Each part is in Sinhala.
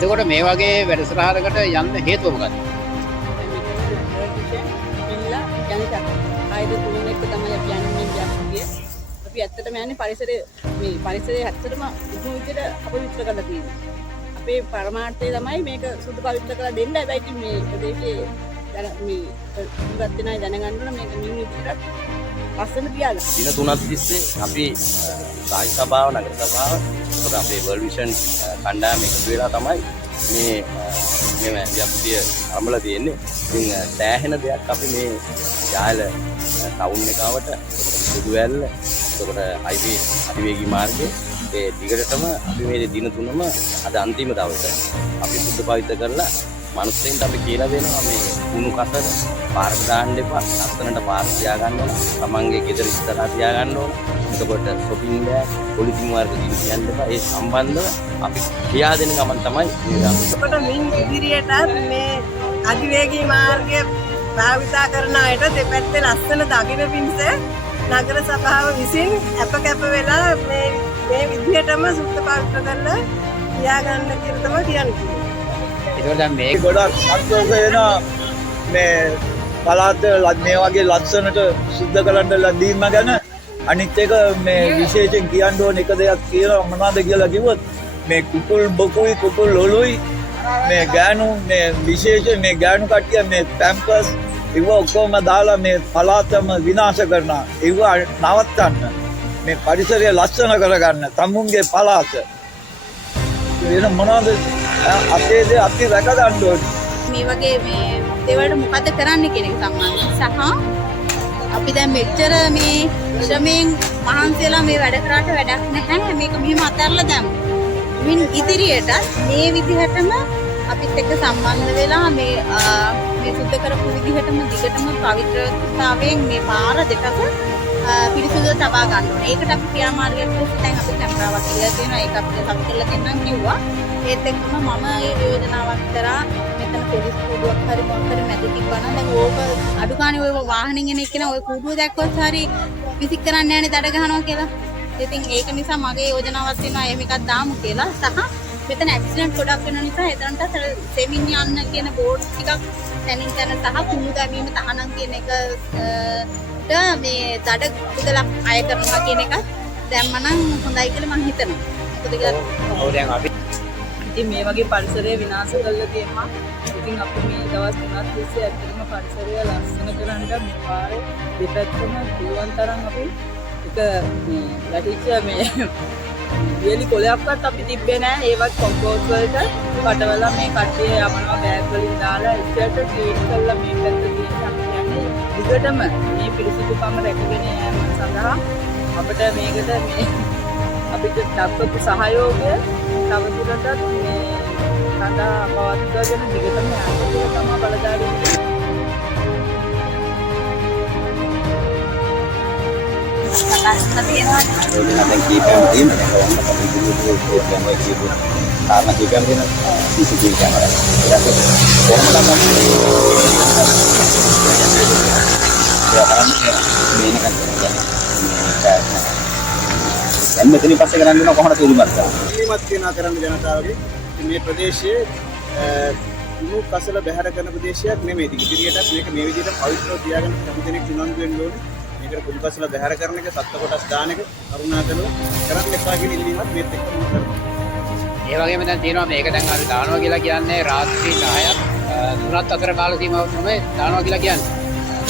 එතකොට මේ වගේ වැඩසටහනකට යන්න හේතුව මොකක්ද? ආයුධ තුනෙක තමයි අපි යන්නේ යන්නේ. අපි ඇත්තටම යන්නේ පරිසරයේ ඇත්තටම උතුම් විදිහට අපවිත්‍ර කරලා තියෙනවා. අපේ පරමාර්ථය තමයි මේක සුදු පවිත්‍ර කරලා දෙන්න. හැබැයි ඉතින් මේ ප්‍රදේශයේ මේ ජීවත් වෙන අය දැනගන්න ඕන මේක නිවි විදිහට ලස්සන තියාගන්න. දින 3ක් තිස්සේ අපි සාහිත්‍ය සභාව නගර සභාව ඒකට අපේ වර්ල්ඩ් විෂන් කණ්ඩායම එකතු වෙලා තමයි මේ ව්‍යාපෘතිය අරඹලා තියෙන්නේ. ඉතින් සෑහෙන දෙයක් අපි මේ යායල ටවුන් එකවට සුදුවැල්ල එතකොට හයිවේ අධිවේගී මාර්ගයේ ඒ දිගටම අපි මේ දින තුනම අද අන්තිම දවසේ අපි සුද්ධ පවිත්‍ර කරලා මනුස්සයින්ට අපි කියලා දෙනවා මේ කුණු කසර පාරට දාන්න එපා. ලස්සනට පාර තියාගන්න ඕන. තමන්ගේ ගෙදර ඉස්සරහා තියාගන්න ඕන. එතකොට shopping බෑග් පොලිතින් වර්ග දින කියන්න එපා. ඒ සම්බන්ධව අපි කියා දෙන ගමන් තමයි මේ එතකොට මින් ඉදිරියට මේ අධිවේගී මාර්ගය භාවිතා කරන අයට දෙපැත්තේ ලස්සන දකින පිණිස නගර සභාව විසින් අප වෙලා මේ විදිහටම සුද්ධ පවිත්‍ර කරලා තියාගන්න කියලා තමයි කියන්නේ. ඒකෝ දැන් මේ ගොඩක් සතුටු වෙනවා මේ පළාත මේ වගේ ලස්සනට සුද්ධ කරන්න ලැබීම ගැන. අනිත් එක මේ විශේෂයෙන් කියන්න ඕන එක දෙයක් කියලා මොනවද කියලා කිව්වොත් මේ කුකුල් බොකුයි කුකුල් ඔලුයි මේ ගෑනු මේ විශේෂයෙන් මේ ගෑනු කට්ටිය මේ පැම්පර්ස් ඉව ඔක්කොම දාලා මේ පළාතම විනාශ කරනවා. ඉව නවත්තන්න මේ පරිසරය ලස්සන කරගන්න තමුන්ගේ පළාත වෙන මොනවද අපේ දේ අපි රැක ගන්න ඕනේ. මේ වගේ මේ දේවල්ට මොකද කරන්න කියන එක සම්බන්ධව සහ අපි දැන් මෙච්චර මේ ශ්‍රමයෙන් මහන්සියලා මේ වැඩ කරාට වැඩක් නැහැ. මේක මෙහෙම අතහැරලා දැම්මු. මින් ඉදිරියට මේ විදිහටම අපිත් එක්ක සම්බන්ධ වෙලා මේ සුද්ධ කරපු විදිහටම දිගටම පවිත්‍රතාවයෙන් මේ පාර දෙකක පිරිසිදුව තබා ගන්න ඕනේ. ඒකට අපි ක්‍රියාමාර්ගයක් දැන් අපි කැමරාවක් කියලා තියෙනවා. ඒක අපිට සබ් කරලා දෙන්නම් කිව්වා. ඒත් එක්කම මම මේ යෝජනාවක් කරා මෙතන පොලිස් කූඩුවක් හරි මොකක් හරි මැද තිබ්බනම් දැන් ඕක අඩු ගානේ ඔය වාහනෙන් එන එක්කන ඔය කූඩුව දැක්කොත් හරි විසික් කරන්න යන්නේ දඩ ගහනවා කියලා. ඉතින් ඒක නිසා මගේ යෝජනාවක් තියෙනවා එහෙම එකක් දාමු කියලා. සහ මෙතන ඇක්සිඩන්ට් ගොඩක් වෙන නිසා එතනට සෙමින් යන්න කියන බෝඩ් ටිකක් තැනින් තැන සහ කුණු දැමීම තහනම් කියන එක මේ දඩ මුදලක් අය කරනවා කියන එක දැම්මනම් හොඳයි කියලා මම හිතනවා. මොකද කියලා ඔව් දැන් අපි ඉතින් මේ වගේ පරිසරය විනාශ කරලා තියෙනවා. ඉතින් අපි මේ දවස් 3ක් තිස්සේ ඇත්තටම පරිසරය ලස්සන කරන්න මේ පාරේ දෙපැත්තම පුළුවන් තරම් අපි එක මේ ලැටිච්ච මේ වියලි කොලයක්වත් අපි තිබ්බේ නැහැ. ඒවත් කොම්පෝස්ට් වලට කටවලා මේ කට්ටිය යමනවා බෑග් වලින් දාලා ඉස්සරහට ක්ලීන් කරලා මේ පැත්ත තියෙන අපි කියන්නේ දිගටම මේ පිරිසිදුකම රැකගෙන යාම සඳහා අපිට මේකට මේ අපිට දක්වපු සහයෝගය තවදුරටත් මේ සඳහා පවත්වාගෙන දිගටම යන්න කියලා තමයි බලධාරීන් දැන් කීපයක් තියෙනවා. දැන් කීප කාරණා කීපයක් තියෙනවා. CCTV camera. ඒක කොහොමද දැන් මෙතනින් පස්සේ කරන්නේ කොහොමද පිළිමත් කියනවා කරන්න ජනතාවගේ මේ ප්‍රදේශයේ කුණු කසල බැහැර කරන ප්‍රදේශයක් නෙමෙයි. ඉදිරියටත් මේක මේ විදිහට පවිත්‍රව තියාගන්න කැමති කෙනෙක් උනන්දු වෙන්න ඕනේ. මේකට කුණු කසල බැහැර කරන එක සත්ත්ව කොටස් දාන එක කරුණාකරලා කරන්න එපා කියන ඉල්ලීමත් මේත් එක්ක මම කරනවා. ඒ වගේම දැන් තියෙනවා මේක දැන් අර දානවා කියලා කියන්නේ රාත්‍රී 10ක් 3ත් අතර කාල සීමාව තමයි දානවා කියලා කියන්නේ.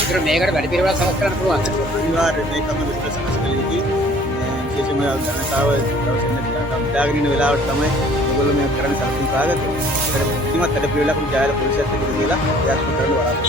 ඒතර මේකට වැඩි පිළිවෙලක් සකස් කරන්න පුළුවන්. අනිවාර්යයෙන් මේකම විශ්ලේෂණය කළ යුතුයි. විශේෂයෙන්ම ජනතාව දාගෙන ඉන්න වෙලාවට තමයි ඒගොල්ලෝ මේ කරන්නේ සතුටින් පාගත්තේ. ඒකට කිසිමත් වැඩ පිළිවෙලක් යායල පොලිසියත් එක්ක දීලා ක්‍රියාත්මක කරන්න බලාපොරොත්තු